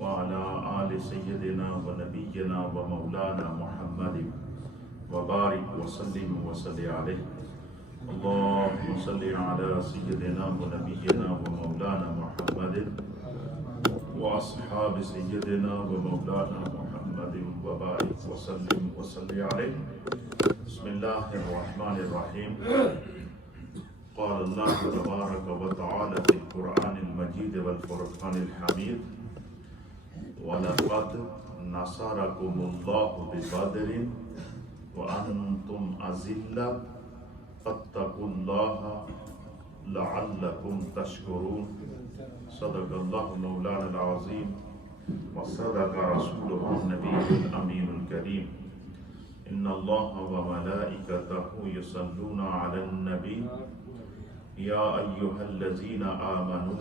وعلى آل سيدنا ونبينا ومولانا محمد وبارك وسلم وصل عليه اللهم صل على سيدنا ونبينا ومولانا محمد وأصحاب سيدنا ومولانا محمد وبارك وسلم وصل عليه. بسم الله الرحمن الرحيم. قال الله تبارك وتعالى في القرآن المجيد والفرقان الحميد: وَلَقَدْ نَصَرَكُمُ اللَّهُ بِبَدْرٍ وَأَنْتُمْ أَذِلَّةٌ فَاتَّقُوا اللَّهَ لَعَلَّكُمْ تَشْكُرُونَ. صدق الله مولانا العظيم وصدق رسوله النبي الأمين الكريم. إن الله وملائكته يصلون على النبي يا أيها الذين آمنوا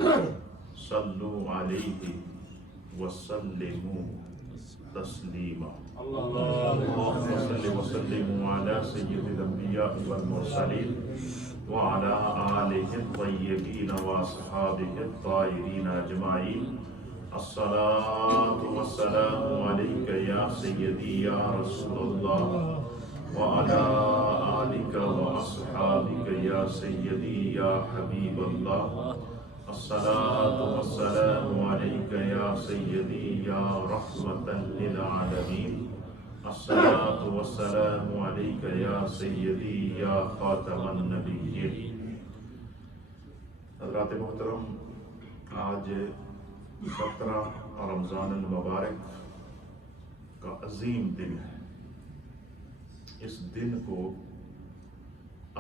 صلوا عليه وسلموا تسليما. اللهم صل وسلم على سيد الأنبياء والمرسلين وعلى آله الطيبين وأصحابه الطاهرين أجمعين. الصلاة والسلام عليك يا سيدي يا رسول الله وعلى آلك وأصحابك يا سيدي يا حبيب الله. الصلاة والسلام عليك يا سيدي يا رحمة للعالمين. الصلاة والسلام عليك يا سيدي يا خاتم النبيين. حضرات محترم، آج 17 رمضان المبارک کا عظیم دن ہے. اس دن کو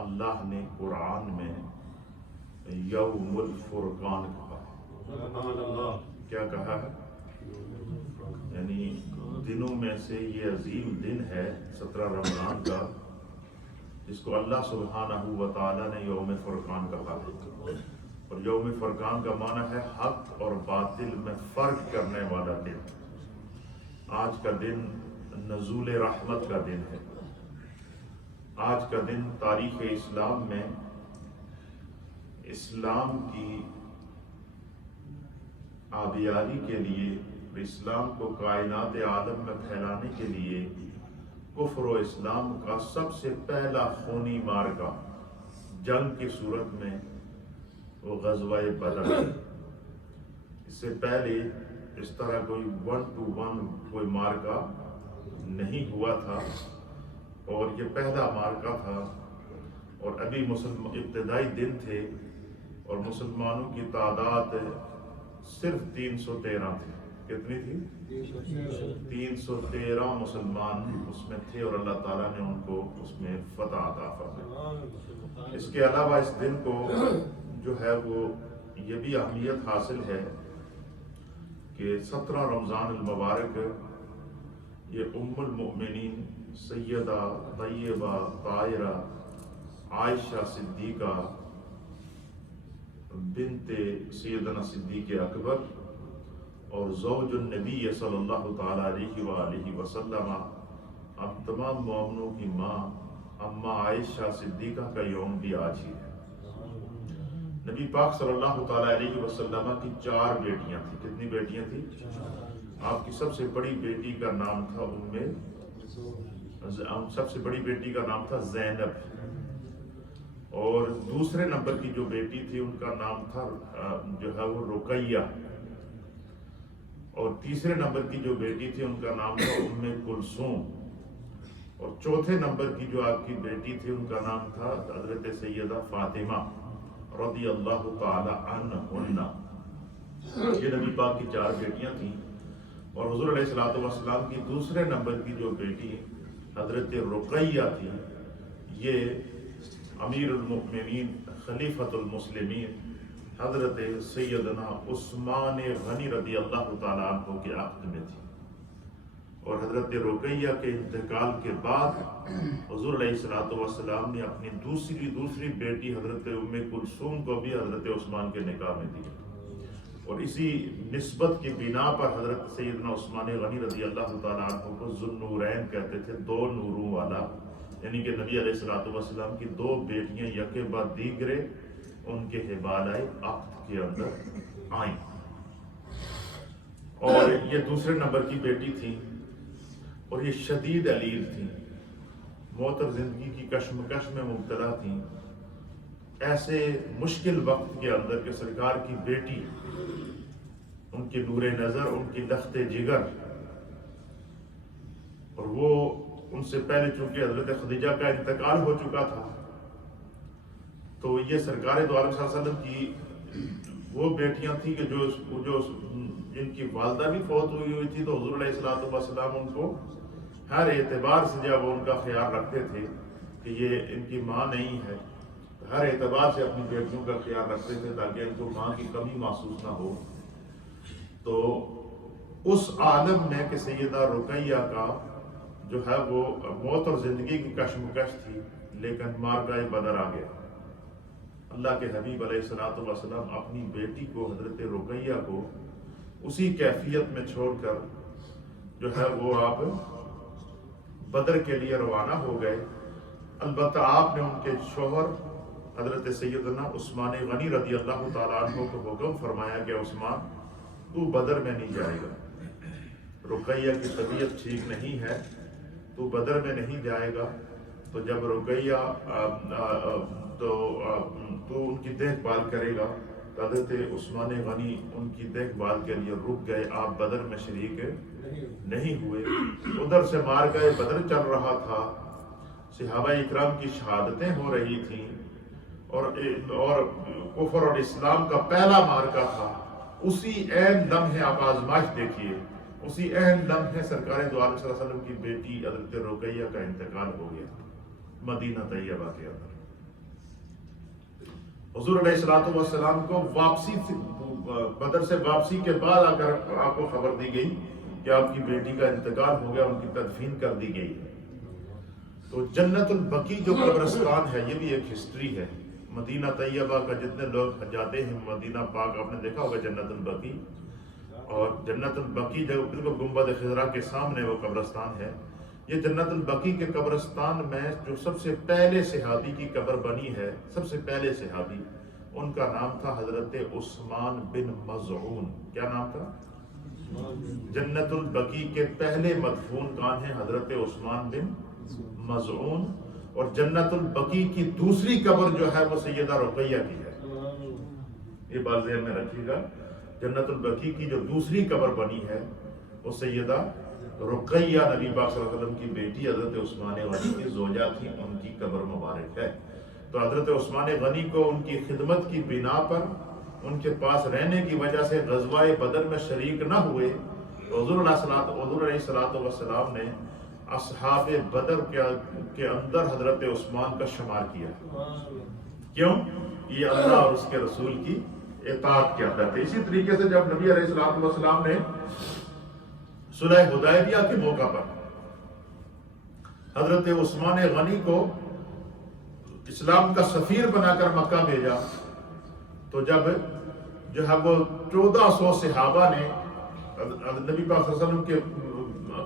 اللہ نے قرآن میں یوم الفرقان کہا. کیا کہا ہے؟ یعنی دنوں میں سے یہ عظیم دن ہے 17 رمضان کا، جس کو اللہ سبحانہ و تعالیٰ نے یوم فرقان کہا ہے. اور یوم فرقان کا معنی ہے حق اور باطل میں فرق کرنے والا دن. آج کا دن نزول رحمت کا دن ہے. آج کا دن تاریخ اسلام میں اسلام کی آبیاری کے لیے، اسلام کو کائنات عالم میں پھیلانے کے لیے کفر و اسلام کا سب سے پہلا خونی معرکہ جنگ کی صورت میں وہ غزوہ بدر. اس سے پہلے اس طرح کوئی 1 to 1 کوئی معرکہ نہیں ہوا تھا، اور یہ پہلا معرکہ تھا. اور ابھی ابتدائی دن تھے اور مسلمانوں کی تعداد صرف 313 تھی. کتنی تھی؟ 313 مسلمان اس میں تھے، اور اللہ تعالیٰ نے ان کو اس میں فتح عطا فرمائی. اس کے علاوہ اس دن کو جو ہے وہ یہ بھی اہمیت حاصل ہے کہ 17 رمضان المبارک یہ ام المؤمنین سیدہ طیبہ طاہرہ عائشہ صدیقہ بنت سیدنا صدیق اکبر اور زوج النبی صلی اللہ تعالی علیہ وآلہ وسلم، ہم تمام مومنوں کی ماں اماں عائشہ صدیقہ کا یوم بھی آج ہی ہے. نبی پاک صلی اللہ تعالی علیہ وسلم کی 4 بیٹیاں تھیں. کتنی بیٹیاں تھیں؟ آپ کی سب سے بڑی بیٹی کا نام تھا سب سے بڑی بیٹی کا نام تھا زینب، اور دوسرے نمبر کی جو بیٹی تھی ان کا نام تھا جو ہے وہ رقیہ، اور تیسرے نمبر کی جو بیٹی تھی ان کا نام تھا ام کلثوم، اور چوتھے نمبر کی جو آپ کی بیٹی تھی ان کا نام تھا حضرت سیدہ فاطمہ رضی اللہ تعالی عنہن. یہ نبی پاک کی 4 بیٹیاں تھیں. اور حضور علیہ الصلوۃ والسلام کی دوسرے نمبر کی جو بیٹی حضرت رقیہ تھی، یہ امیر المؤمنین خلیفۃ المسلمین حضرت سیدنا عثمان غنی رضی اللہ تعالیٰ عنہ کے عہد میں تھی. اور حضرت رقیہ کے انتقال کے بعد حضور علیہ الصلوۃ والسلام نے اپنی دوسری بیٹی حضرت ام کلثوم کو بھی حضرت عثمان کے نکاح میں دی. اور اسی نسبت کی بنا پر حضرت سیدنا عثمان غنی رضی اللہ تعالیٰ عنہ کو ذو النورین کہتے تھے، 2 نوروں والا. یعنی کہ نبی علیہ الصلوۃ والسلام کی 2 بیٹیاں یکے بعد دیگرے ان کے حوالۂ عقد کے اندر آئیں. اور یہ دوسرے نمبر کی بیٹی تھی اور یہ شدید علیر تھی، موت اور زندگی کی کشمکش میں مبتلا تھیں۔ ایسے مشکل وقت کے اندر کہ سرکار کی بیٹی، ان کی نور نظر، ان کی لخت جگر، اور وہ ان سے پہلے چونکہ حضرت خدیجہ کا انتقال ہو چکا تھا، تو یہ سرکار دو عالم صلی اللہ علیہ وسلم کی وہ بیٹیاں تھیں کہ جو جن کی والدہ بھی فوت ہوئی تھی، تو حضور علیہ السلام ان کو ہر اعتبار سے جب وہ ان کا خیال رکھتے تھے کہ یہ ان کی ماں نہیں ہے، ہر اعتبار سے اپنی بیٹیوں کا خیال رکھتے تھے تاکہ ان کو ماں کی کمی محسوس نہ ہو۔ تو اس عالم میں کہ سیدہ رقیہ کا جو ہے وہ موت اور زندگی کی کشمکش تھی، لیکن مارکہ بدر آ گیا۔ اللہ کے حبیب علیہ الصلوۃ والسلام اپنی بیٹی کو، حضرت رقیہ کو، اسی کیفیت میں چھوڑ کر جو ہے وہ آپ بدر کے لیے روانہ ہو گئے۔ البتہ آپ نے ان کے شوہر حضرت سیدنا عثمان غنی رضی اللہ تعالیٰ عنہ کو حکم فرمایا کہ عثمان تو بدر میں نہیں جائے گا، رقیہ کی طبیعت ٹھیک نہیں ہے، تو بدر میں نہیں جائے گا۔ تو جب رقیہ تو ان کی دیکھ بھال کرے گا، تو حضرت عثمان غنی ان کی دیکھ بھال کے لیے رک گئے، آپ بدر میں شریک نہیں ہوئے۔ ادھر سے مارکہ بدر چل رہا تھا، صحابہ اکرام کی شہادتیں ہو رہی تھیں، اور کفر اور اسلام کا پہلا مارکہ تھا۔ اسی عین لمحے آپ آزمائش دیکھیے، اسی عین لمحے سرکار دو عالم صلی اللہ علیہ وسلم کی بیٹی حضرت رقیہ کا انتقال ہو گیا مدینہ طیبہ کے اندر۔ حضور علیہ الصلوۃ والسلام کو واپسی بدر سے واپسی کے بعد آ کر آپ کو خبر دی گئی کہ آپ کی بیٹی کا انتقال ہو گیا، ان کی تدفین کر دی گئی۔ تو جنت البقیع جو قبرستان ہے، یہ بھی ایک ہسٹری ہے۔ مدینہ طیبہ کا جتنے لوگ جاتے ہیں مدینہ پاک، آپ نے دیکھا ہوگا جنت البقیع، اور جنت البقیع جو بالکل گنبد خضرا کے سامنے وہ قبرستان ہے۔ یہ جنت البقیع کے قبرستان میں جو سب سے پہلے صحابی کی قبر بنی ہے، سب سے پہلے صحابی، ان کا نام تھا حضرت عثمان بن مظعون۔ کیا نام تھا؟ جنت البقیع کے پہلے مدفون کون ہیں؟ حضرت عثمان بن مظعون۔ اور جنت البقیع کی دوسری قبر جو ہے وہ سیدہ رقیہ کی ہے، یہ بات ذہن میں رکھیے گا۔ جنت البقیع کی جو دوسری قبر بنی ہے وہ سیدہ رقیہ نبی پاک صلی اللہ علیہ وسلم کی بیٹی حضرت عثمان غنی کی زوجہ تھی، ان کی قبر مبارک ہے۔ تو حضرت عثمان غنی کو ان کی خدمت کی بنا پر، ان کے پاس رہنے کی وجہ سے غزوہ بدر میں شریک نہ ہوئے، تو حضور علیہ الصلوۃ والسلام نے اصحاب بدر کے اندر حضرت عثمان کا شمار کیا۔ کیوں؟ یہ اللہ اور اس کے رسول کی اطاعت کے اندر تھے۔ اسی طریقے سے جب نبی علیہ الصلوۃ والسلام نے صلح حدیبیہ کے موقع پر حضرت عثمان غنی کو اسلام کا سفیر بنا کر مکہ بھیجا، تو جب جو ہے وہ 1400 صحابہ نے نبی پاک صلی اللہ علیہ وسلم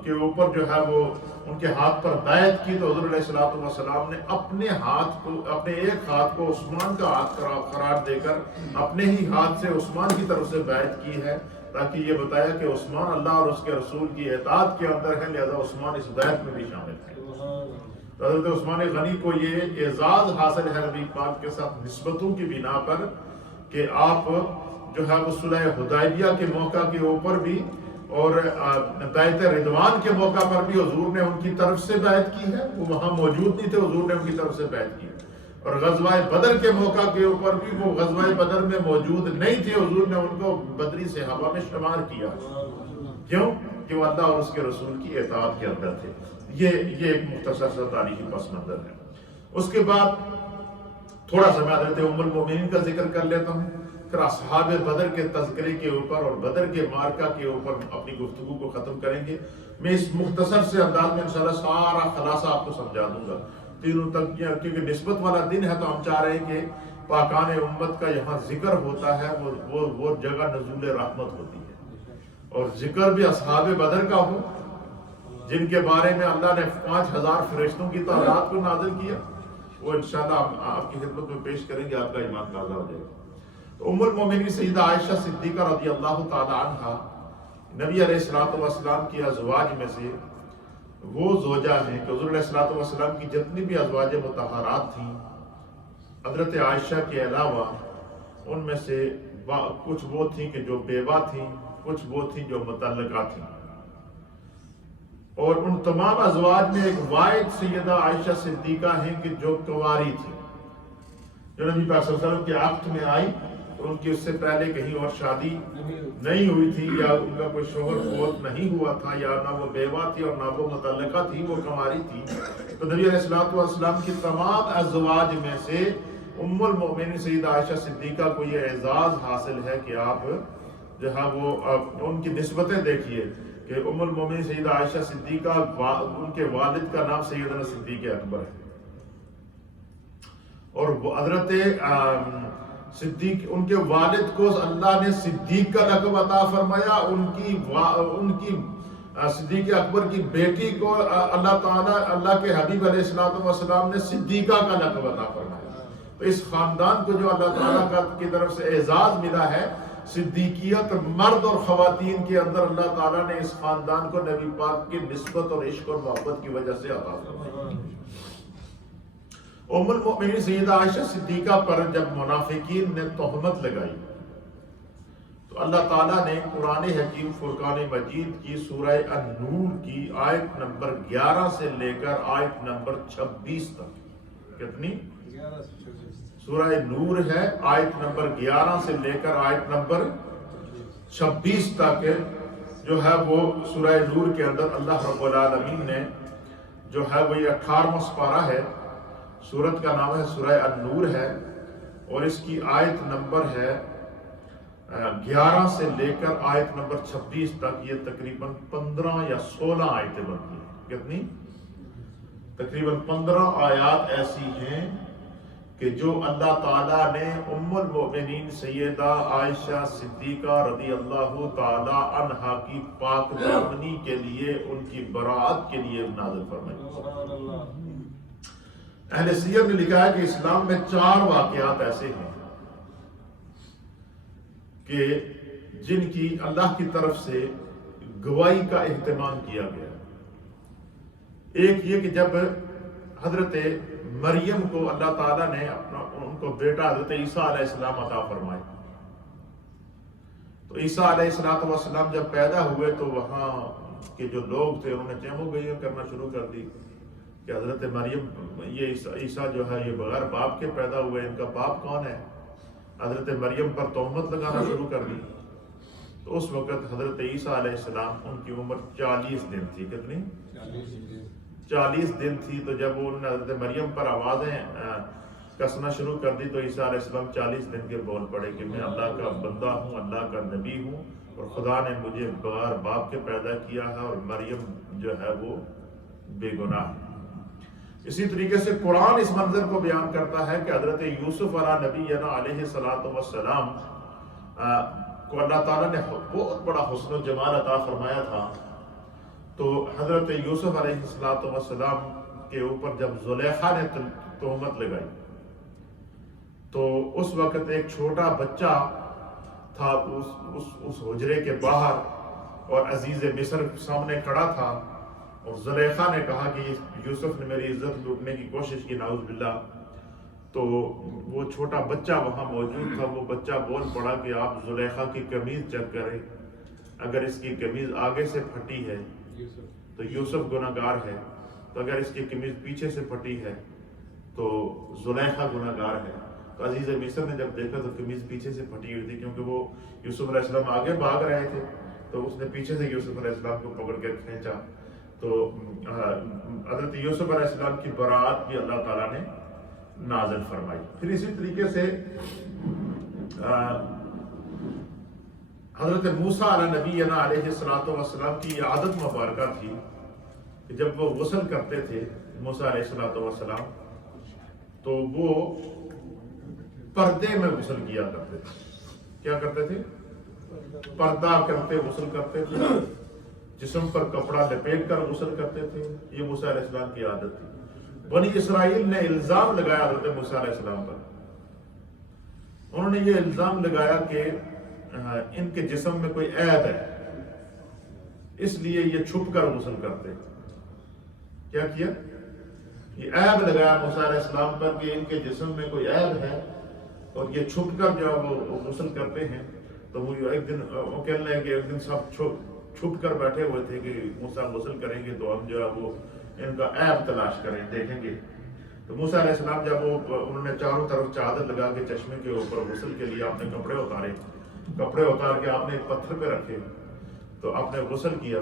کے اوپر جو ہے وہ ان کے ہاتھ پر بیعت کی، تو حضور علیہ الصلوۃ والسلام نے اپنے ایک ہاتھ کو عثمان کا ہاتھ قرار دے کر اپنے ہی ہاتھ سے عثمان کی طرف سے بیعت کی ہے، تاکہ یہ بتایا کہ عثمان اللہ اور اس کے رسول کی اطاعت کے اندر ہے، لہذا عثمان اس بیعت میں بھی شامل ہے۔ تو حضرت عثمان غنی کو یہ اعزاز حاصل ہے نبی پاک کے ساتھ نسبتوں کی بنا پر کہ آپ جو ہے وہ صلح حدیبیہ کے موقع کے اوپر بھی اور بیعت رضوان کے موقع پر بھی حضور نے ان کی طرف سے بیعت کی ہے، وہ وہاں موجود نہیں تھے، حضور نے ان کی طرف سے بیعت کی، اور غزوہ بدر کے موقع کے اوپر بھی وہ غزوہ بدر میں موجود نہیں تھے، حضور نے ان کو بدری صحابہ میں شمار کیا۔ کیوں؟ کہ وہ اللہ اور اس کے رسول کی اطاعت کے اندر تھے۔ یہ ایک مختصر سا تاریخی پس منظر ہے۔ اس کے بعد تھوڑا سا میں حضرت ام المؤمنین کا ذکر کر لیتا ہوں، پھر اصحاب بدر کے تذکرے کے اوپر اور بدر کے مارکہ کے اوپر اپنی گفتگو کو ختم کریں گے۔ میں اس مختصر سے انداز میں انشاءاللہ سارا خلاصہ آپ کو سمجھا دوں گا تینوں تک، کیونکہ نسبت والا دن ہے، تو ہم چاہ رہے ہیں کہ پاکان امت کا یہاں ذکر ہوتا ہے، وہ جگہ نزول رحمت ہوتی ہے، اور ذکر بھی اصحاب بدر کا ہو جن کے بارے میں اللہ نے 5000 فرشتوں کی تعداد کو نازل کیا، وہ انشاءاللہ آپ کی خدمت میں پیش کریں گے، آپ کا ایمان تازہ ہو جائے گا۔ تو ام المومنین سیدہ عائشہ صدیقہ رضی اللہ تعالی عنہا نبی علیہ الصلوۃ والسلام کی ازواج میں سے وہ زوجہ ہیں کہ حضور علیہ الصلوۃ والسلام کی جتنی بھی ازواج مطہرات تھیں حضرت عائشہ کے علاوہ ان میں سے کچھ وہ تھیں کہ جو بیوہ تھیں، کچھ وہ تھیں جو مطلقہ تھیں، اور ان تمام ازواج میں ایک واحد سیدہ عائشہ صدیقہ ہیں کہ جو کنواری تھیں، جو نبی پاک صلی اللہ علیہ وسلم کے عقد میں آئی اور ان کی اس سے پہلے کہیں اور شادی نہیں ہوئی تھی، یا ان کا کوئی شوہر فوت نہیں ہوا تھا، یا نہ وہ بیوہ تھی اور نہ وہ مطلقہ تھی، وہ کنواری تھی۔ تو نبی علیہ الصلوۃ والسلام کی تمام ازواج میں سے ام المؤمنین سیدہ عائشہ صدیقہ کو یہ اعزاز حاصل ہے کہ آپ جہاں وہ ان کی نسبتیں دیکھیے کہ ام المؤمنین سیدہ عائشہ صدیقہ، ان کے والد کا نام سیدنا صدیق اکبر ہے، اور وہ حضرت صدیق، ان کے والد کو اللہ نے صدیق کا لقب عطا فرمایا، ان کی صدیق اکبر کی بیٹی کو اللہ تعالیٰ، اللہ کے حبیب علیہ الصلوۃ والسلام نے صدیقہ کا لقب عطا فرمایا۔ تو اس خاندان کو جو اللہ تعالیٰ کی طرف سے اعزاز ملا ہے، صدیقیت مرد اور خواتین کے اندر اللہ تعالیٰ نے اس خاندان کو نبی پاک کی نسبت اور عشق اور محبت کی وجہ سے عطا فرمایا۔ ام المؤمنین سیدہ عائشہ صدیقہ پر جب منافقین نے تہمت لگائی تو اللہ تعالیٰ نے قرآن حکیم فرقان مجید کی سورہ النور کی آیت نمبر 11 سے لے کر آیت نمبر 26 تک، کتنی؟ سورہ نور ہے، آیت نمبر 11 سے لے کر آیت نمبر 26 تک جو ہے وہ سورہ نور کے اندر اللہ رب العالمین نے جو ہے وہ یہ 18واں سپارہ ہے، سورت کا نام ہے سورہ النور ہے، اور اس کی آیت نمبر ہے 11 سے لے کر آیت نمبر 26 تک، یہ تقریباً 15 یا 16 آیتیں بنتی ہیں۔ کتنی؟ تقریباً 15 آیات ایسی ہیں کہ جو اللہ تعالیٰ نے ام المؤمنین سیدہ عائشہ صدیقہ رضی اللہ تعالیٰ عنہا کی پاک دامنی کے لیے، ان کی برات کے لیے نازل فرمائی۔ اہل سیر نے لکھا ہے کہ اسلام میں 4 واقعات ایسے ہیں کہ جن کی اللہ کی طرف سے گواہی کا اہتمام کیا گیا۔ ایک یہ کہ جب حضرت مریم کو اللہ تعالیٰ نے ان کو بیٹا حضرت عیسیٰ علیہ السلام عطا فرمائے، تو عیسیٰ علیہ السلام جب پیدا ہوئے تو وہاں کے جو لوگ تھے انہوں نے چہمو گئی کرنا شروع کر دی کہ حضرت مریم، یہ عیسیٰ جو ہے یہ بغیر باپ کے پیدا ہوئے، ان کا باپ کون ہے؟ حضرت مریم پر تہمت لگانا شروع کر دی۔ تو اس وقت حضرت عیسیٰ علیہ السلام، ان کی عمر 40 دن تھی۔ کتنی؟ 40 دن تھی۔ تو جب انہوں نے حضرت مریم پر آوازیں کسنا شروع کر دی تو عیسیٰ علیہ السلام 40 دن کے بول پڑے کہ میں اللہ کا بندہ ہوں، اللہ کا نبی ہوں، اور خدا نے مجھے بغیر باپ کے پیدا کیا ہے، اور مریم جو ہے وہ بے گناہ ہے۔ اسی طریقے سے قرآن اس منظر کو بیان کرتا ہے کہ حضرت یوسف علیہ نبینا علیہ السلام کو اللہ تعالیٰ نے بہت بڑا حسن و جمال عطا فرمایا تھا۔ تو حضرت یوسف علیہ السلام کے اوپر جب زلیخا نے تہمت لگائی تو اس وقت ایک چھوٹا بچہ تھا اس حجرے کے باہر، اور عزیز مصر سامنے کھڑا تھا، اور زلیخا نے کہا کہ یوسف نے میری عزت لوٹنے کی کوشش کی، نعوذ باللہ۔ تو وہ چھوٹا بچہ وہاں موجود تھا، وہ بچہ بول پڑا کہ آپ زلیخا کی قمیض چیک کریں، اگر اس کی قمیض آگے سے پھٹی ہے تو یوسف گناہگار ہے، تو اگر اس کی قمیض پیچھے سے پھٹی ہے تو زلیخا گناہگار ہے۔ تو عزیز مصر نے جب دیکھا تو قمیض پیچھے سے پھٹی ہوئی تھی، کیونکہ وہ یوسف علیہ السلام آگے بھاگ رہے تھے، تو اس نے پیچھے سے یوسف علیہ السلام کو پکڑ کے کھینچا۔ تو حضرت یوسف علیہ السلام کی برات بھی اللہ تعالیٰ نے نازل فرمائی۔ پھر اسی طریقے سے حضرت موسیٰ علیہ نبینا علیہ السلام کی یہ عادت مبارکہ تھی کہ جب وہ غسل کرتے تھے موسیٰ علیہ السلام تو وہ پردے میں غسل کیا کرتے تھے۔ کیا کرتے تھے؟ پردہ کرتے غسل کرتے تھے، جسم پر کپڑا لپیٹ کر غسل کرتے تھے۔ یہ موسیٰ علیہ السلام کی عادت تھی۔ بنی اسرائیل نے الزام لگایا حضرت موسیٰ علیہ السلام پر، انہوں نے یہ الزام لگایا کہ ان کے جسم میں کوئی عیب ہے، اس لیے یہ چھپ کر غسل کرتے. کیا کیا؟ یہ عیب لگایا موسیٰ علیہ السلام پر کہ ان کے جسم میں کوئی عیب ہے اور یہ چھپ کر جو وہ غسل کرتے ہیں. تو وہ ایک دن وہ کہنے لگے کہ ایک دن سب چھپ کر بیٹھے ہوئے تھے کہ موسیٰ غسل کریں گے تو ہم جو ہے وہ ان کا عیب تلاش کریں دیکھیں گے. تو موسیٰ علیہ السلام جب وہ انہوں نے چاروں طرف چادر لگا کے چشمے کے اوپر غسل کے لیے آپ نے کپڑے اتار کے آپ نے ایک پتھر پہ رکھے تو آپ نے غسل کیا.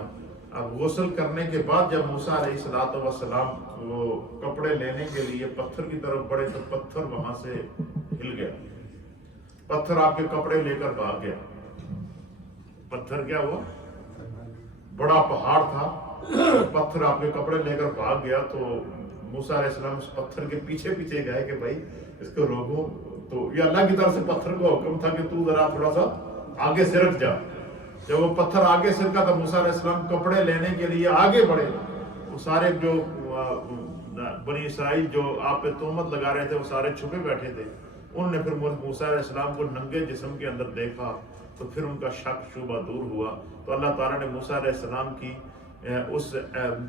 اب غسل کرنے کے بعد جب موسیٰ علیہ السلام وہ کپڑے لینے کے لیے پتھر کی طرف بڑھے تو پتھر وہاں سے ہل گیا. پتھر آپ کے کپڑے لے کر بھاگ گیا. پتھر کیا ہوا؟ بڑا پہاڑ تھا, پتھر آپ کے کپڑے لے کر بھاگ گیا. تو موسیٰ علیہ السلام اس پتھر کے پیچھے گئے کہ بھائی اس کو روکو. تو یہ اللہ کی طرف سے پتھر کو حکم تھا کہ تو ذرا تھوڑا سا آگے سرک جا. جب وہ پتھر آگے سرکا تو موسیٰ علیہ السلام کپڑے لینے کے لیے آگے بڑھے. وہ سارے جو بنی اسرائیل جو آپ پہ تہمت لگا رہے تھے وہ سارے چھپے بیٹھے تھے. انہوں نے پھر موسیٰ علیہ السلام کو ننگے جسم کے اندر دیکھا تو پھر ان کا شک شبہ دور ہوا. تو اللہ تعالیٰ نے موسیٰ علیہ السلام کی اس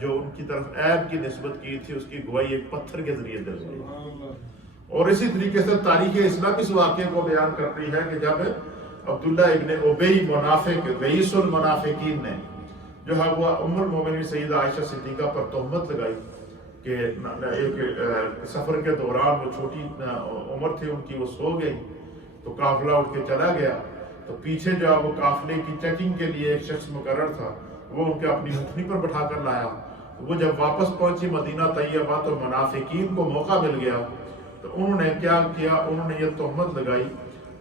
جو ان کی طرف عیب کی نسبت کی تھی اس کی گواہی ایک پتھر کے ذریعے دلوائی. اور اسی طریقے سے تاریخ اسلام اس واقعے کو بیان کرتی ہے کہ جب عبداللہ ابن ابی منافق رئیس المنافقین نے جو ہے وہ ام المومنین سیدہ عائشہ صدیقہ پر تہمت لگائی کہ ایک سفر کے دوران وہ چھوٹی عمر تھی ان کی, وہ سو گئی تو قافلہ اٹھ کے چلا گیا. تو پیچھے جو ہے وہ قافلے کی چیکنگ کے لیے ایک شخص مقرر تھا, وہ ان کے اپنی اونٹنی پر بٹھا کر لایا. وہ جب واپس پہنچی مدینہ طیبہ تو منافقین کو موقع مل گیا. تو انہوں نے کیا کیا؟ انہوں نے یہ تہمت لگائی.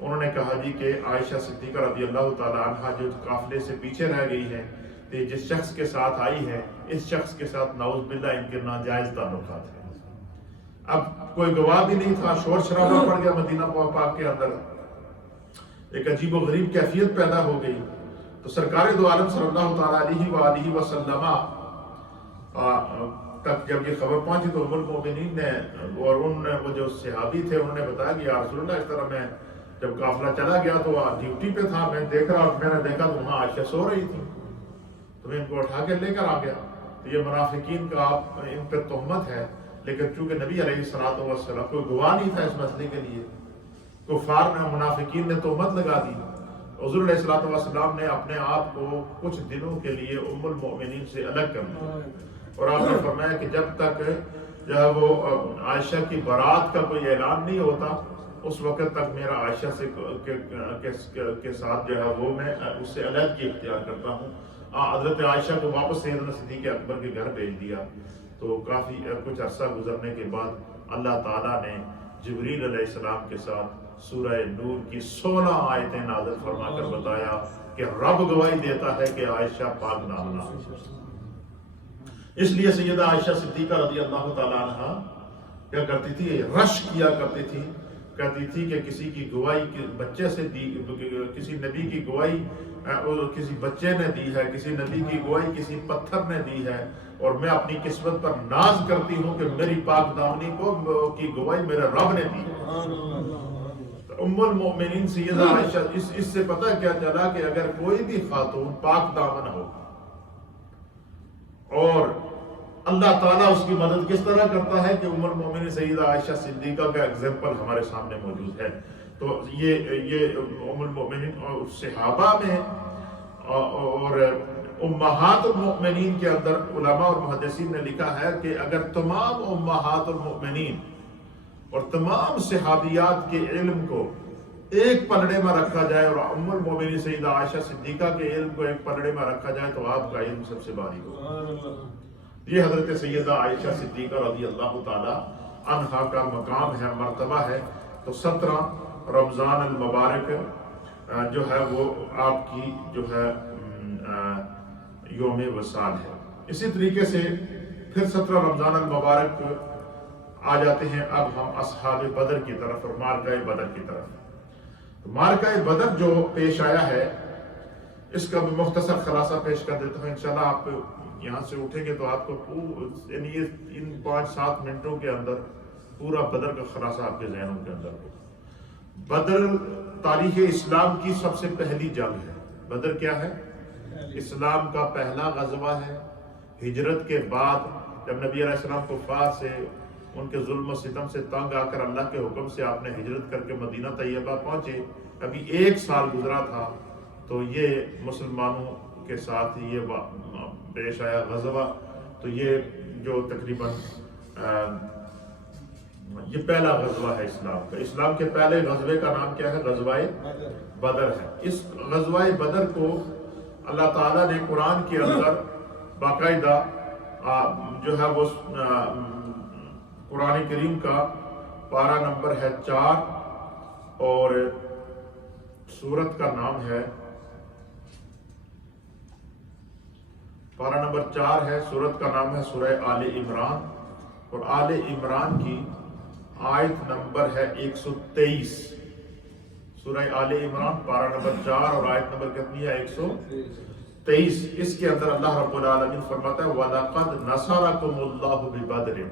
انہوں نے کہا جی کہ عائشہ صدیقہ رضی اللہ تعالی عنہا جو قافلے سے پیچھے رہ گئی ہے تو جس شخص کے ساتھ آئی ہے اس شخص کے ساتھ نعوذ باللہ ان کے ناجائز تعلقات ہیں. اب کوئی گواہ بھی نہیں تھا, شور شرابہ پڑ گیا مدینہ پاک کے اندر, ایک عجیب و غریب کیفیت پیدا ہو گئی. تو سرکار دو عالم صلی اللہ تعالیٰ علیہ وآلہ وسلم تک جب یہ خبر پہنچی تو ام المومنین نے اور وہ جو صحابی تھے انہوں نے بتایا کہ یا رسول اللہ اس طرح میں جب قافلہ چلا گیا تو ڈیوٹی پہ تھا, میں نے دیکھا تو وہاں عائشہ سو رہی تھی تو میں ان کو اٹھا کے لے کر آ گیا. تو یہ منافقین کا ان پہ تہمت ہے, لیکن چونکہ نبی علیہ الصلوۃ والسلام کوئی گواہ نہیں تھا اس مسئلے کے لیے, کفار نے منافقین نے تہمت لگا دی. حضور علیہ الصلوۃ والسلام نے اپنے آپ کو کچھ دنوں کے لیے ام المؤمنین سے الگ کر دیا اور آپ نے فرمایا کہ جب تک جو ہے وہ عائشہ کی برات کا کوئی اعلان نہیں ہوتا اس وقت تک میرا عائشہ سے کے ساتھ جو ہے وہ میں اس سے علیحدگی اختیار کرتا ہوں. حضرت عائشہ کو واپس سیدنا صدیق اکبر کے گھر بھیج دیا. تو کافی کچھ عرصہ گزرنے کے بعد اللہ تعالیٰ نے جبریل علیہ السلام کے ساتھ سورہ نور کی 16 آیتیں نازل فرما کر بتایا کہ رب گواہی دیتا ہے کہ عائشہ پاک دامنہ. اس لیے سیدہ عائشہ صدیقہ رضی اللہ تعالیٰ عنہ کیا کرتی تھی؟ رش کیا کرتی تھی, کہتی تھی کہ کسی کی گواہی بچے سے دی, کسی نبی کی گواہی کسی بچے نے دی ہے, کسی نبی کی گواہی کسی پتھر نے دی ہے, اور میں اپنی قسمت پر ناز کرتی ہوں کہ میری پاک دامنی کی گواہی میرے رب نے دی. ام المؤمنین سیدہ عائشہ اس سے پتہ کیا چلا کہ اگر کوئی بھی خاتون پاک دامن ہو اور اللہ تعالیٰ اس کی مدد کس طرح کرتا ہے کہ ام المؤمنین سیدہ عائشہ صدیقہ کا ایگزامپل ہمارے سامنے موجود ہے. تو یہ ام المؤمنین اور صحابہ میں اور امہات المؤمنین کے اندر علماء اور محدثین نے لکھا ہے کہ اگر تمام امہات المؤمنین اور تمام صحابیات کے علم کو ایک پلڑے میں رکھا جائے اور ام المؤمنین سیدہ عائشہ صدیقہ کے علم کو ایک پلڑے میں رکھا جائے تو آپ کا علم سب سے باری ہوگا. یہ حضرت سیدہ عائشہ صدیقہ رضی اللہ تعالی عنہا کا مقام ہے, مرتبہ ہے. تو 17 رمضان المبارک جو ہے وہ آپ کی جو ہے یوم وصال ہے. اسی طریقے سے پھر 17 رمضان المبارک آ جاتے ہیں اب ہم اصحاب بدر کی طرف اور معرکہ بدر کی طرف. معرکہ بدر جو پیش آیا ہے اس کا بھی مختصر خلاصہ پیش کر دیتا ہوں. انشاءاللہ آپ یہاں سے اٹھیں گے تو آپ کو یعنی ان 5-7 منٹوں کے اندر پورا بدر کا خلاصہ آپ کے ذہنوں کے اندر ہوگا. بدر تاریخ اسلام کی سب سے پہلی جنگ ہے. بدر کیا ہے؟ اسلام کا پہلا غزوہ ہے۔ ہجرت کے بعد جب نبی علیہ السلام کفار سے، ان کے ظلم و ستم سے تنگ آ کر اللہ کے حکم سے آپ نے ہجرت کر کے مدینہ طیبہ پہنچے، ابھی 1 سال گزرا تھا، تو یہ مسلمانوں کے ساتھ یہ پیش آیا غزوہ۔ تو یہ جو تقریباً یہ پہلا غزوہ ہے اسلام کا۔ اسلام کے پہلے غزوے کا نام کیا ہے؟ غزوہ بدر ہے۔ اس غزوہ بدر کو اللہ تعالیٰ نے قرآن کے اندر باقاعدہ جو ہے وہ قرآن کریم کا پارہ نمبر ہے 4 اور سورت کا نام ہے، پارہ نمبر 4 ہے، سورت کا نام ہے سورہ آل عمران، اور آل عمران کی آیت نمبر ہے 123۔ سورہ آل عمران پارہ نمبر 4 اور آیت نمبر کتنی ہے؟ 123۔ اس کے اندر اللہ رب العالمین فرماتا ہے وَلَقَدْ نَصَرَكُمُ اللَّهُ بِبَدْرٍ،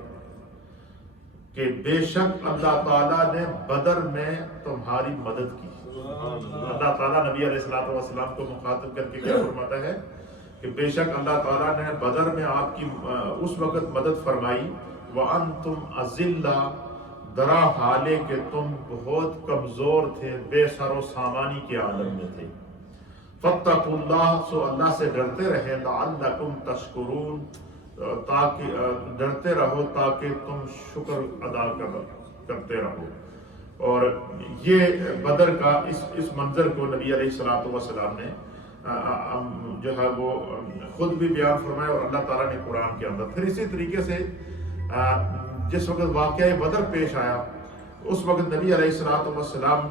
کہ بے شک اللہ تعالیٰ نے بدر میں تمہاری مدد کی۔ اللہ تعالیٰ نبی علیہ السلام کو مخاطب کر کے کیا فرماتا ہے کہ بے شک اللہ تعالیٰ نے بدر میں آپ کی اس وقت مدد فرمائی، وَأَنْتُمْ أَذِلَّةٌ، درا حالے کہ تم بہت کمزور تھے، بے سر و سامانی کے عالم میں تھے۔ فَاتَّقُوا اللَّهَ، سو اللہ سے ڈرتے رہے، لَعَلَّكُمْ تَشْكُرُونَ، تاکہ ڈرتے رہو تاکہ تم شکر ادا کرتے رہو۔ اور یہ بدر کا اس منظر کو نبی علیہ السلام نے جو ہے وہ خود بھی بیان فرمایا اور اللہ تعالیٰ نے قرآن کے اندر۔ پھر اسی طریقے سے جس وقت واقعہ بدر پیش آیا، اس وقت نبی علیہ السلام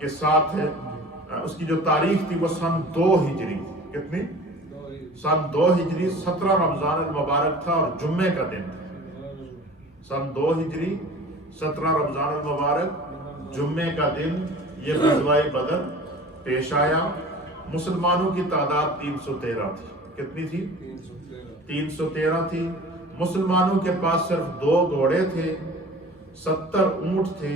کے ساتھ اس کی جو تاریخ تھی وہ سن 2 ہجری، کتنی؟ سن 2 ہجری 17 رمضان المبارک تھا اور جمعے کا دن تھا۔ سن 2 ہجری 17 رمضان المبارک جمعے کا دن یہ غزوہ بدر پیش آیا۔ مسلمانوں کی تعداد 313 تھی، کتنی تھی؟ 313 تھی۔ مسلمانوں کے پاس صرف 2 گھوڑے تھے، 70 اونٹ تھے،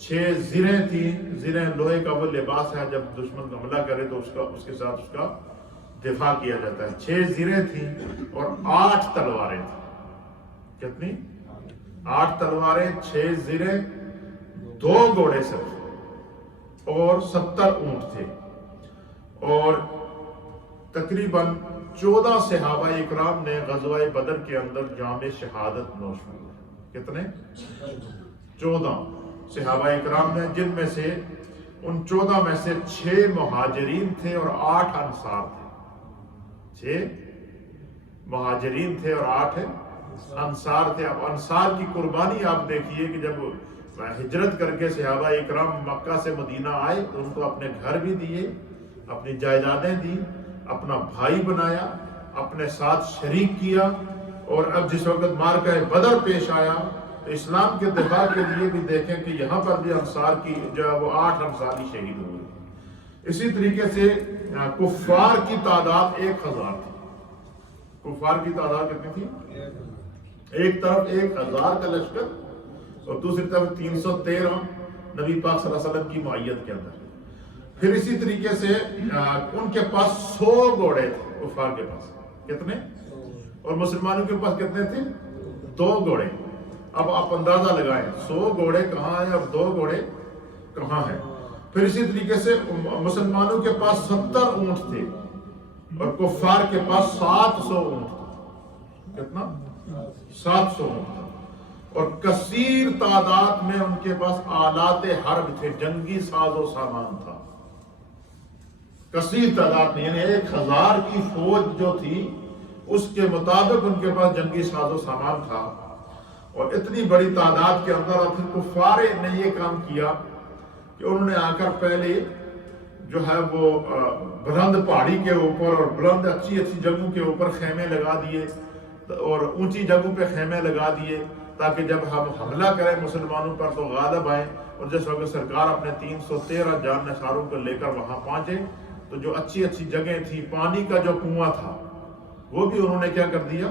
6 زریں تھیں۔ زریں لوہے کا وہ لباس ہے، جب دشمن حملہ کرے تو اس کے ساتھ اس کا دفاع کیا جاتا ہے۔ 6 زریں تھیں اور 8 تلواریں تھیں، کتنی؟ 8 تلواریں، 6 زریں، 2 گھوڑے صرف اور 70 اونٹ تھے، اور تقریباً 14 صحابہ اکرام نے غزوہ بدر کے اندر جام شہادت نوش ہوئے۔ کتنے؟ 14 صحابہ اکرام نے، جن میں سے ان 14 میں سے 6 مہاجرین تھے اور 8 انصار تھے۔ 6 مہاجرین تھے اور 8 انصار تھے۔ اب انصار کی قربانی آپ دیکھیے کہ جب ہجرت کر کے صحابہ اکرام مکہ سے مدینہ آئے تو ان کو اپنے گھر بھی دیے، اپنی جائیدادیں دی، اپنا بھائی بنایا، اپنے ساتھ شریک کیا۔ اور اب جس وقت معرکہ بدر پیش آیا تو اسلام کے دفاع کے لیے بھی دیکھیں کہ یہاں پر بھی انصار کی جو وہ 8 انصاری شہید ہوئے۔ اسی طریقے سے کفار کی تعداد 1000 تھی۔ کفار کی تعداد کتنی تھی؟ ایک طرف 1000 کا لشکر اور دوسری طرف 313 نبی پاک صلی اللہ علیہ وسلم کی معیت کے اندر۔ پھر اسی طریقے سے ان کے پاس 100 گھوڑے تھے، کفار کے پاس کتنے؟ اور مسلمانوں کے پاس کتنے تھے؟ 2 گھوڑے۔ اب آپ اندازہ لگائیں 100 گھوڑے کہاں ہیں اور 2 گھوڑے کہاں ہیں۔ پھر اسی طریقے سے مسلمانوں کے پاس 70 اونٹ تھے اور کفار کے پاس 700 اونٹ تھے۔ کتنا؟ 700 اونٹ تھے، اور کثیر تعداد میں ان کے پاس آلات حرب تھے، جنگی ساز و سامان تھا کثیر تعداد میں، یعنی 1000 کی فوج جو تھی اس کے مطابق ان کے پاس جنگی ساز و سامان تھا۔ اور اتنی بڑی تعداد کے اندر اور پھر کفار نے یہ کام کیا کہ انہوں نے آ کر پہلے جو ہے وہ بلند پہاڑی کے اوپر اور بلند اچھی جگہوں کے اوپر خیمے لگا دیے اور اونچی جگہوں پہ خیمے لگا دیے تاکہ جب ہم حملہ کریں مسلمانوں پر تو غالب آئیں۔ اور جس وقت سرکار اپنے 313 جان نثاروں کو لے کر وہاں پہنچے تو جو اچھی جگہیں تھی، پانی کا جو کنواں تھا وہ بھی انہوں نے کیا کر دیا،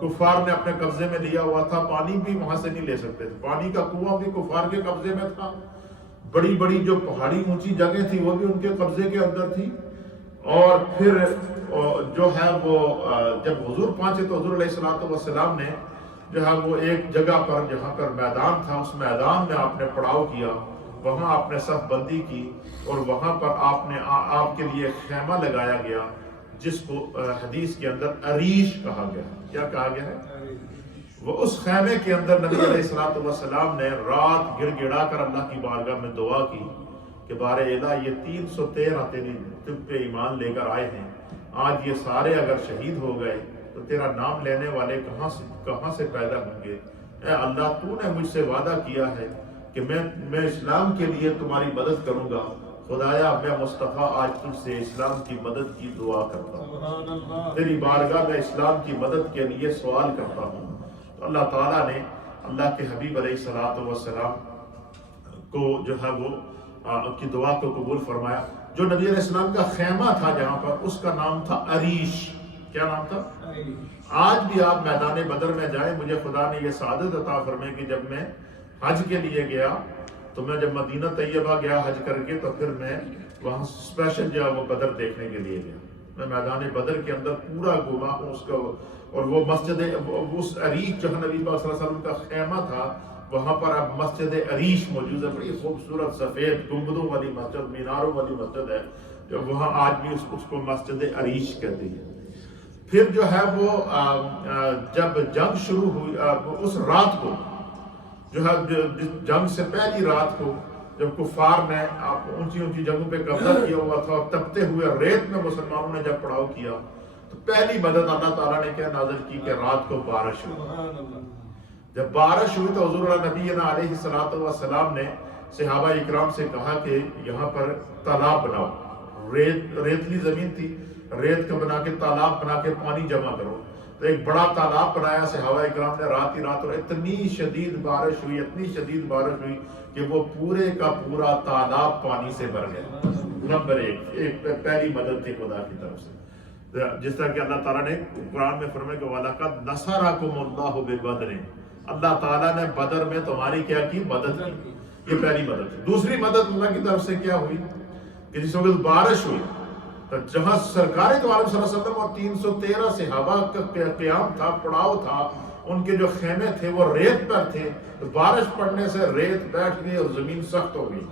کفار نے اپنے قبضے میں لیا ہوا تھا، پانی بھی وہاں سے نہیں لے سکتے تھے، پانی کا کنواں بھی کفار کے قبضے میں تھا، بڑی بڑی جو پہاڑی اونچی جگہیں تھی وہ بھی ان کے قبضے کے اندر تھی، اور پھر جو ہے وہ جب حضور پہنچے تو حضور علیہ السلام نے جو ہے وہ ایک جگہ پر جہاں پر میدان تھا، اس میدان میں آپ نے پڑاؤ کیا، وہاں آپ نے صف بندی کی، اور وہاں پر آپ کے لیے خیمہ لگایا گیا جس کو حدیث کے اندر عریش کہا گیا ہے۔ کیا کہا گیا ہے؟ وہ اس خیمے کے اندر نبی علیہ السلام نے رات گڑ گڑا کر اللہ کی بارگاہ میں دعا کی کہ بار الہ یہ 313 تیری تم پہ ایمان لے کر آئے ہیں، آج یہ سارے اگر شہید ہو گئے تو تیرا نام لینے والے کہاں سے پیدا ہوں گے؟ اے اللہ، تو نے مجھ سے وعدہ کیا ہے کہ میں اسلام کے لیے تمہاری مدد کروں گا، خدایا میں مصطفیٰ آج تجھ سے اسلام کی مدد کی دعا کرتا ہوں، تیری بارگاہ میں اسلام کی مدد کے لیے سوال کرتا ہوں۔ تو اللہ تعالیٰ نے اللہ کے حبیب علیہ السلام کو جو ہے وہ کی دعا کو قبول فرمایا۔ جو نبی علیہ السلام کا خیمہ تھا جہاں پر، اس کا نام تھا عریش۔ کیا نام تھا؟ آج بھی آپ میدان بدر میں جائیں، مجھے خدا نے یہ سعادت عطا فرمائی کہ جب میں حج کے لیے گیا تو میں جب مدینہ طیبہ گیا حج کر کے، تو پھر میں وہاں اسپیشل جو ہے وہ بدر دیکھنے کے لیے گیا۔ میں میدان بدر کے اندر پورا گھوما اس کا، اور وہ مسجد اس عریش جہاں نبی پاک صلی اللہ علیہ وسلم کا خیمہ تھا، وہاں پر اب مسجد عریش موجود ہے، بڑی خوبصورت سفید گنبدوں والی مسجد، میناروں والی مسجد ہے، جو وہاں آج بھی اس کو مسجد عریش کہتے ہیں۔ پھر جو ہے وہ جب جنگ شروع ہوئی، اس رات کو جو ہے جنگ سے پہلی رات کو جب کفار نے اونچی اونچی جگہوں پہ قبضہ کیا ہوا تھا اور تپتے ہوئے ریت میں مسلمانوں نے جب پڑاؤ کیا، تو پہلی مدد اللہ تعالیٰ نے کیا نازل کی کہ رات کو بارش ہوئی۔ جب بارش ہوئی تو حضور نبینا علیہ السلام نے صحابہ اکرام سے کہا کہ یہاں پر تالاب بناؤ، ریتلی زمین تھی، ریت کا بنا کے تالاب بنا کے پانی جمع کرو۔ تو ایک بڑا تالاب بنایا صحابہ اکرام نے رات ہی رات، اور اتنی شدید بارش ہوئی کہ وہ پورے کا پورا تالاب پانی سے بھر گیا۔ نمبر ایک پہلی مدد تھی خدا کی طرف سے، جس طرح کہ اللہ تعالیٰ نے قرآن میں فرمایا کہ وَلَقَدْ نَصَرَكُمُ اللَّهُ بِبَدْرٍ، اللہ تعالیٰ نے بدر میں تمہاری کیا کی؟ مدد کی۔ یہ پہلی مدد تھی۔ دوسری مدد اللہ کی طرف سے کیا ہوئی کہ جس وقت بارش ہوئی تو جہاں سرکار دو عالم صلی اللہ علیہ وسلم اور 313 صحابہ کا قیام تھا، پڑاؤ تھا، ان کے جو خیمے تھے وہ ریت پر تھے، تو بارش پڑنے سے ریت بیٹھ گئی اور زمین سخت ہو گئی،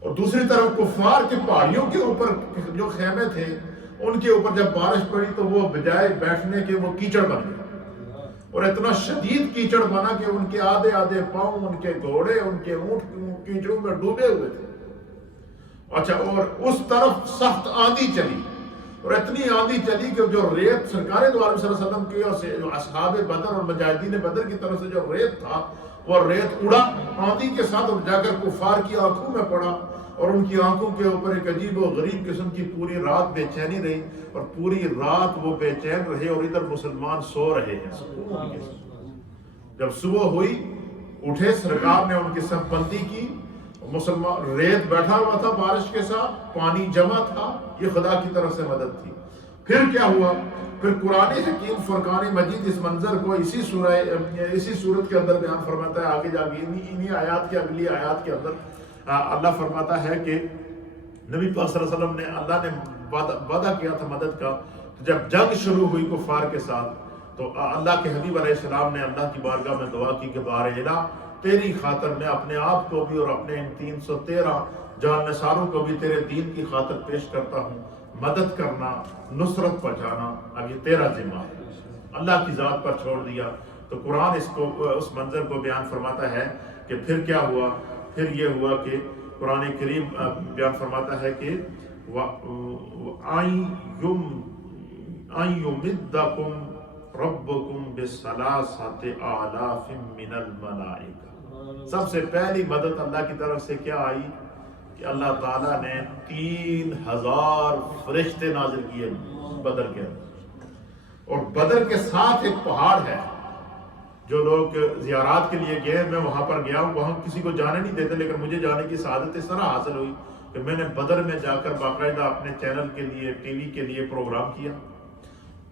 اور دوسری طرف کفار کے پہاڑیوں کے اوپر جو خیمے تھے ان کے اوپر جب بارش پڑی تو وہ بجائے بیٹھنے کے وہ کیچڑ بن گیا، اور اتنا شدید کیچڑ بنا کہ ان کے آدھے پاؤں، ان کے گھوڑے، ان کے اونٹ کیچڑوں میں ڈوبے ہوئے تھے۔ اچھا، اور اس طرف سخت آندھی چلی، اور اتنی آندھی چلی کہ جو ریت سرکار دو عالم صلی اللہ علیہ وسلم کی اور جو اصحاب بدر اور مجاہدین بدر کی طرف سے جو ریت تھا وہ ریت اڑا آندھی کے ساتھ اور جا کر کفار کی آنکھوں میں پڑا، اور ان کی آنکھوں کے اوپر ایک عجیب و غریب قسم کی پوری رات بے چینی رہی، اور پوری رات وہ بے چین رہے، اور ادھر مسلمان سو رہے ہیں سکون کے ساتھ۔ جب صبح ہوئی اٹھے، سرکار نے ان کی صف بندی کی، مسلمان ریت بیٹھا ہوا تھا بارش کے ساتھ، پانی جمع تھا، یہ خدا کی طرف سے مدد تھی۔ پھر کیا ہوا؟ پھر قرآن حکیم فرقان مجید اس منظر کو اسی صورت کے اندر بیان فرماتا ہے۔ آگے جا کے انہی آیات کے اگلی آیات کے اندر اللہ فرماتا ہے کہ نبی پاک صلی اللہ علیہ وسلم نے، اللہ نے وعدہ کیا تھا مدد کا، جب جنگ شروع ہوئی کفار کے ساتھ تو اللہ کے حبیب علیہ السلام نے اللہ کی بارگاہ میں دعا کی کہ بار الہ، تیری خاطر میں اپنے آپ کو بھی اور اپنے ان 313 جان نثاروں کو بھی تیرے دین کی خاطر پیش کرتا ہوں، مدد کرنا، نصرت پہنچانا اب یہ تیرا ذمہ ہے۔ اللہ کی ذات پر چھوڑ دیا۔ تو قرآن اس منظر کو بیان فرماتا ہے کہ پھر کیا ہوا؟ پھر یہ ہوا کہ قرآن کریم بیان فرماتا ہے کہ يُمِدَّكُمْ رَبُّكُمْ بِثَلَاثَةِ آلَافٍ مِّنَ الْمَلَائِكَةِ۔ سب سے پہلی مدد اللہ کی طرف سے کیا آئی کہ اللہ تعالیٰ نے 3000 فرشتے نازل کیے بدر کے اندر، اور بدر کے ساتھ ایک پہاڑ ہے، جو لوگ زیارات کے لیے گئے، میں وہاں پر گیا ہوں، وہاں کسی کو جانے نہیں دیتے، لیکن مجھے جانے کی سعادت اس طرح حاصل ہوئی کہ میں نے بدر میں جا کر باقاعدہ اپنے چینل کے لیے، ٹی وی کے لیے پروگرام کیا۔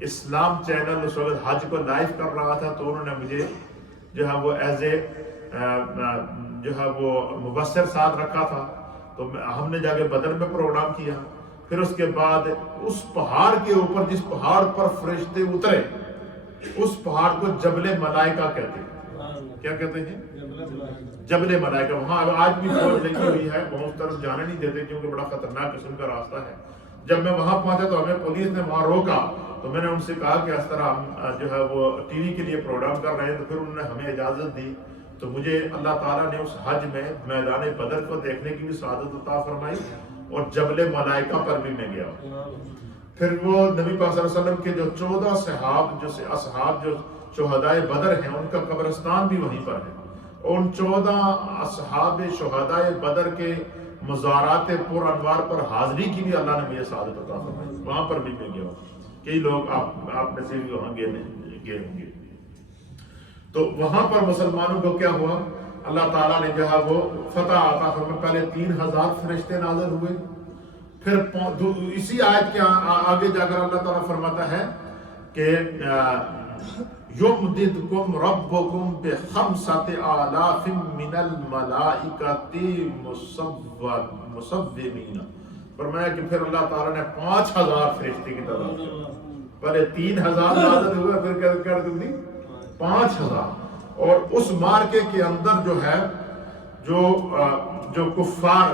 اسلام چینل اس وقت حج کو لائیو کر رہا تھا، تو انہوں نے مجھے جو ہے وہ ایز اے جو ہے وہ مبصر ساتھ رکھا تھا، تو ہم نے جا کے بدر میں پروگرام کیا۔ پھر اس کے بعد اس پہاڑ کے اوپر جس پہاڑ پر فرشتے اترے اس پہاڑ کو جبل ملائکہ کہتے ہیں. کیا کہتے ہیں؟ جبل ملائکہ. وہاں آج بھی فوج لگی ہوئی ہے, بہت طرف جانے نہیں دیتے کیونکہ بڑا خطرناک قسم کا راستہ ہے. جب میں وہاں پہنچا تو ہمیں پولیس نے وہاں روکا, تو میں نے ان سے کہا کہ اس طرح ہم جو ہے وہ ٹی وی کے لیے پروگرام کر رہے ہیں, تو پھر انہوں نے ہمیں اجازت دی. تو مجھے اللہ تعالیٰ نے اس حج میں میدان بدر کو دیکھنے کی بھی سعادت عطا فرمائی اور جبل ملائکہ پر بھی میں گیا. پھر وہ نبی پاک صلی اللہ علیہ وسلم کے جو 14 اصحاب جو شہدائے بدر ہیں ان کا قبرستان بھی وہیں پر ہے. ان 14 اصحاب شہدائے بدر کے مزارات پر انوار پر حاضری کی بھی اللہ نے مجھے سعادت عطا فرمائی. وہاں پر بھی میں گیا ہوں. کئی لوگ آپ میں سے بھی وہاں گئے ہوں گے. تو وہاں پر مسلمانوں کو کیا ہوا, اللہ تعالیٰ نے جو ہے وہ فتح عطا فرمائی. پہلے 3000 فرشتے نازل ہوئے. پھر اسی آیت کے آگے جا کر اللہ تعالیٰ فرماتا ہے کہ یمددکم ربکم بخمسۃ آلاف من الملائکۃ مصومین. فرمایا کہ پھر اللہ تعالیٰ نے 5000 فرشتے کی تعداد کی. پہلے 3000 نازل ہوئے, پھر کر دی 5000. اور اس مارکے کے اندر جو ہے جو کفار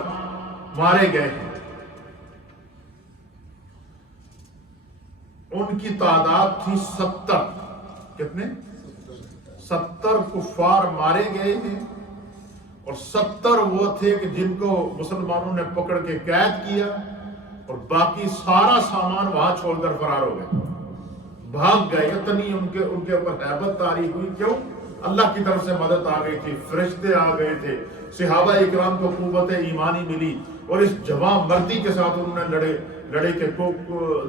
مارے گئے ہیں ان کی تعداد تھی 70. کتنے؟ 70 کفار مارے گئے ہیں, اور 70 وہ تھے کہ جن کو مسلمانوں نے پکڑ کے قید کیا, اور باقی سارا سامان وہاں چھوڑ کر فرار ہو گئے, بھاگ گئے. اتنی ان کے اوپر ہیبت طاری ہوئی. کیوں؟ اللہ کی طرف سے مدد آ گئی تھی, فرشتے آ گئے تھے, صحابہ اکرام کو قوت ایمانی ملی, اور اس جوان مردی کے ساتھ انہوں نے لڑے کہ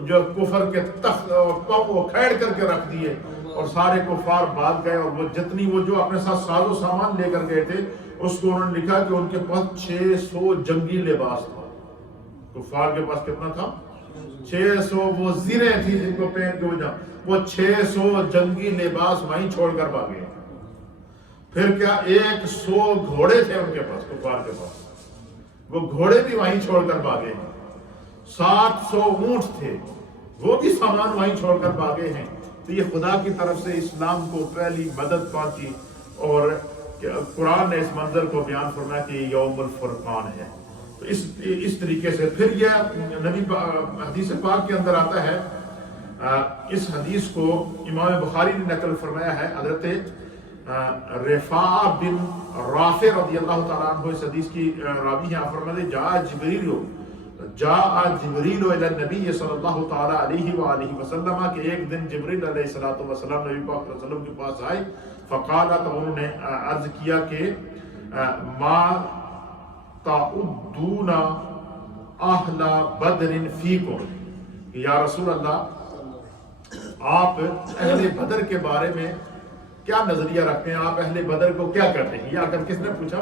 جو کفر کے تخت کو کھیڑ کر کے رکھ دیے, اور سارے کفار بھاگ گئے. اور وہ جو اپنے ساتھ ساز و سامان لے کر گئے تھے اس کو انہوں نے لکھا کہ ان کے پاس 600 جنگی لباس تھا. کفار کے پاس کتنا تھا؟ 600 وہ زیریں تھی جن کو پہن کے وہ 600 جنگی لباس وہیں چھوڑ کر بھاگے. پھر کیا 100 گھوڑے تھے ان کے پاس, کفار کے پاس, وہ گھوڑے بھی وہیں چھوڑ کر بھاگے ہیں. 700 اونٹ تھے, وہ بھی سامان وہیں چھوڑ کر بھاگے ہیں. تو یہ خدا کی طرف سے اسلام کو پہلی مدد پہنچی, اور قرآن نے اس منظر کو بیان فرمایا کہ یہ یوم الفرقان ہے. تو اس طریقے سے پھر یہ نبی حدیث پاک کے اندر آتا ہے. اس حدیث کو امام بخاری نے نقل فرمایا ہے. حضرت رفاع بن رافع رضی اللہ تعالیٰ عنہ اس حدیث کی راوی ہیں. فرماتے جاء جبریل الی النبی صلی اللہ تعالی علیہ وآلہ وسلم کہ ایک دن جبریل علیہ الصلوۃ والسلام نبی پاک صلی اللہ علیہ وسلم کے پاس آئے. فقال, تو انہوں نے عرض کیا کہ ما تعدون اہل بدر فیکم, کہ یا رسول اللہ آپ اہل بدر کے بارے میں کیا نظریہ رکھتے ہیں, آپ اہل بدر کو کیا کرتے ہیں. یا اگر کس نے پوچھا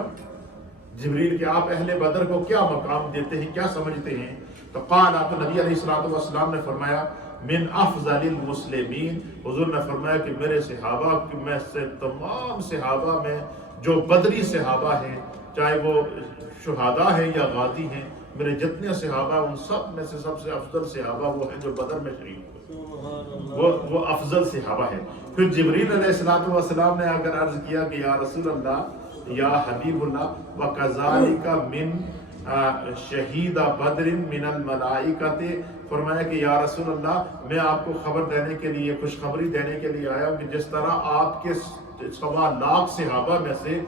جبریل کہ آپ اہل بدر کو کیا مقام دیتے ہیں, کیا سمجھتے ہیں, تو قال, تو نبی علیہ الصلوۃ والسلام نے فرمایا من افضل المسلمین. حضور نے فرمایا کہ میرے صحابہ میں سے تمام صحابہ میں جو بدری صحابہ ہیں, چاہے وہ شہداء ہیں یا غازی ہیں, میرے جتنے صحابہ ان سب میں سے سب سے افضل صحابہ وہ ہیں جو بدر میں شریک ہوئے, وہ افضل صحابہ ہیں. پھر جبریل علیہ الصلوۃ والسلام نے آ کر عرض کیا کہ یا رسول اللہ یا حبیب اللہ, وَكَذَلِكَ مِن شہید بدر من الملائکۃ. فرمایا کہ یا رسول اللہ میں آپ کو خبر دینے کے لیے, خوشخبری دینے کے لیے آیا ہوں کہ جس طرح آپ کے 1.25 لاکھ صحابہ میں سے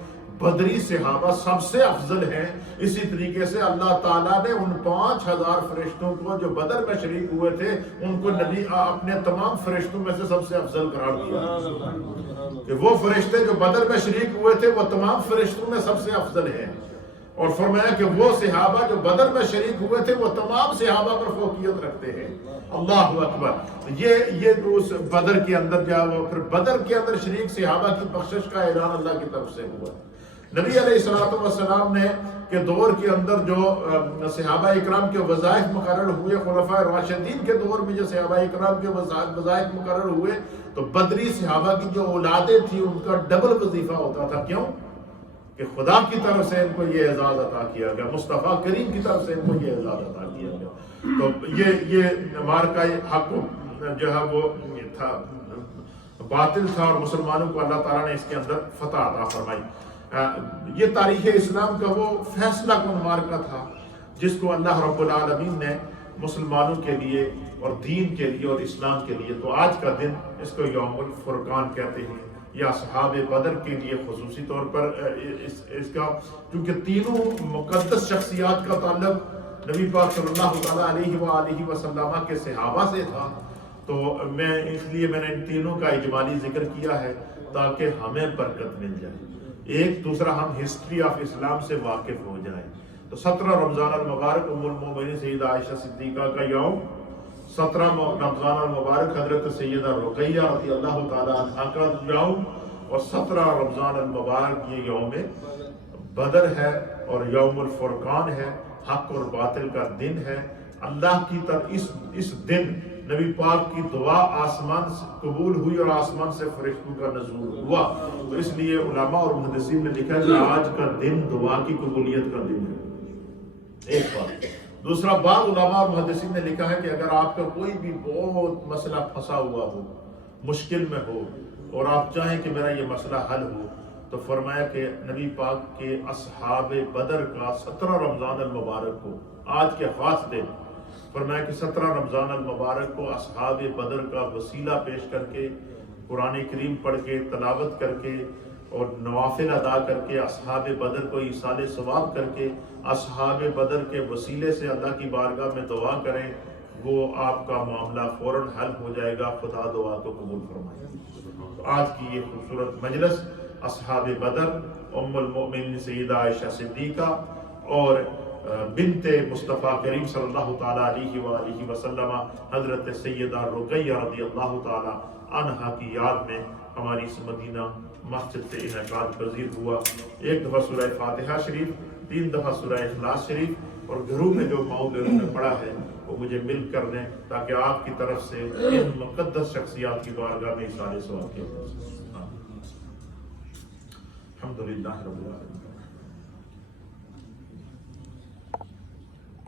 بدری صحابہ سب سے افضل ہیں, اسی طریقے سے اللہ تعالیٰ نے ان 5000 فرشتوں کو جو بدر میں شریک ہوئے تھے ان کو نبی اپنے تمام فرشتوں میں سے سب سے افضل قرار دیا کہ وہ فرشتے جو بدر میں شریک ہوئے تھے وہ تمام فرشتوں میں سب سے افضل ہیں. اور فرمایا کہ وہ صحابہ جو بدر میں شریک ہوئے تھے وہ تمام صحابہ پر فوقیت رکھتے ہیں. اللہ اکبر. یہ اس بدر کے اندر پھر بدر کے اندر شریک صحابہ کی بخشش کا اعلان اللہ کی طرف سے ہوا. نبی علیہ الصلوۃ والسلام نے کے دور کے اندر جو صحابہ اکرام کے وظائف مقرر ہوئے, خلفائے راشدین کے دور میں جو صحابہ اکرام کے وظائف مقرر ہوئے, تو بدری صحابہ کی جو اولادیں تھیں ان کا ڈبل وظیفہ ہوتا تھا. کیوں؟ کہ خدا کی طرف سے ان کو یہ اعزاز عطا کیا گیا، مصطفیٰ کریم کی طرف سے ان کو یہ اعزاز عطا کیا گیا. تو یہ مارکہ حق جو ہے وہ تھا، باطل تھا، اور مسلمانوں کو اللہ تعالیٰ نے اس کے اندر فتح عطا فرمائی. یہ تاریخ اسلام کا وہ فیصلہ کن مارکہ تھا جس کو اللہ رب العالمین نے مسلمانوں کے لیے اور دین کے لیے اور اسلام کے لیے، تو آج کا دن اس کو یوم الفرقان کہتے ہیں، یا اصحاب بدر کے لیے خصوصی طور پر اس کا، کیونکہ تینوں مقدس شخصیات کا تعلق نبی پاک صلی اللہ تعالیٰ علیہ وآلہ وسلم کے صحابہ سے تھا. تو اس لیے میں نے ان تینوں کا اجمالی ذکر کیا ہے تاکہ ہمیں برکت مل جائے، ایک دوسرا ہم ہسٹری آف اسلام سے واقف ہو جائیں. تو 17 رمضان المبارک ام المومنین سیدہ عائشہ صدیقہ کا یوم، 17 رمضان المبارک حضرت سیدہ رقیہ رضی اللہ تعالیٰ عنہ کا یوم، اور 17 رمضان المبارک یہ یوم بدر ہے اور یوم الفرقان ہے، حق اور باطل کا دن ہے. اللہ کی طرف اس دن نبی پاک کی دعا آسمان سے قبول ہوئی اور آسمان سے فرشتوں کا نزول ہوا. تو اس لیے علماء اور محدثین نے لکھا کہ آج کا دن دعا کی قبولیت کا دن ہے. ایک بات. دوسرا، بعض علماء اور محدثین نے لکھا ہے کہ اگر آپ کا کوئی بھی بہت مسئلہ پھنسا ہوا ہو، مشکل میں ہو، اور آپ چاہیں کہ میرا یہ مسئلہ حل ہو، تو فرمایا کہ نبی پاک کے اصحاب بدر کا 17 رمضان المبارک کو، آج کے خاص دن، فرمایا کہ 17 رمضان المبارک کو اصحاب بدر کا وسیلہ پیش کر کے، قرآن کریم پڑھ کے، تلاوت کر کے اور نوافل ادا کر کے، اصحاب بدر کو ایصال ثواب کر کے، اصحاب بدر کے وسیلے سے اللہ کی بارگاہ میں دعا کریں، وہ آپ کا معاملہ فوراً حل ہو جائے گا. خدا دعا کو قبول فرمائے. آج کی یہ خوبصورت مجلس اصحاب بدر، ام المؤمنین سیدہ عائشہ صدیقہ اور بنت مصطفیٰ کریم صلی اللہ تعالیٰ علیہ وآلہ وسلم حضرت سیدہ رقیہ رضی اللہ تعالیٰ عنہا کی یاد میں ہماری اس مدینہ مسجد سے انعقاد پذیر ہوا. ایک دفعہ سورہ فاتحہ شریف، 3 دفعہ سورہ اخلاص شریف، اور گھروں میں جو ماؤں بہنوں نے پڑھا ہے وہ مجھے مل کر دیں تاکہ آپ کی طرف سے ان مقدس شخصیات کی بارگاہ میں ایصال ثواب کیا جائے. الحمدللہ رب العالمین.